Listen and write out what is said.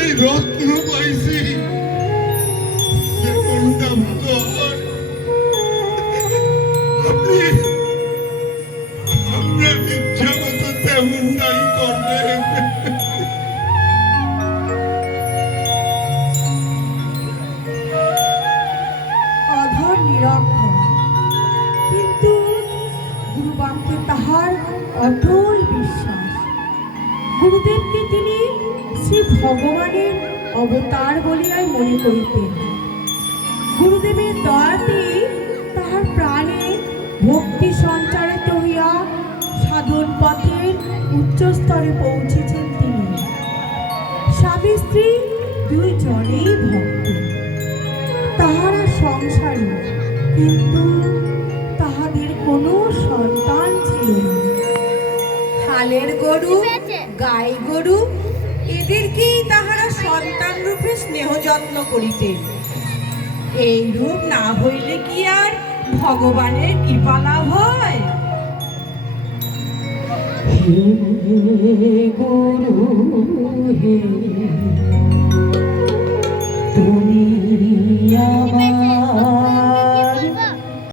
এই রত্ন পাইছি, কোনটা ভালো হয় আপনি আপনার ইচ্ছা মতো তেমনটাই করবেন। অধর নিরক্ষর, কিন্তু গুরুবাক্যে তাহার অটল বিশ্বাস। গুরুদেবকে তিনি শ্রী ভগবানের অবতার বলিয়াই মনে করিতেন। গুরুদেবের দয়াতে তাহার প্রাণে ভক্তি সঞ্চারিত হইয়া সাধন পথের উচ্চস্তরে পৌঁছেছেন তিনি। স্বামী স্ত্রী দুইজনেই ভক্ত, তাহারা সংসারী, কিন্তু তাহাদের কোনো সন্তান ছিল না। হালের গরু, গাই গরু এদেরকেই তাহারা সন্তান রূপে স্নেহ যত্ন করিতেন। এই রূপ না হইলে কি আর ভগবানের কৃপা লাভ হয়? হে গুরু হে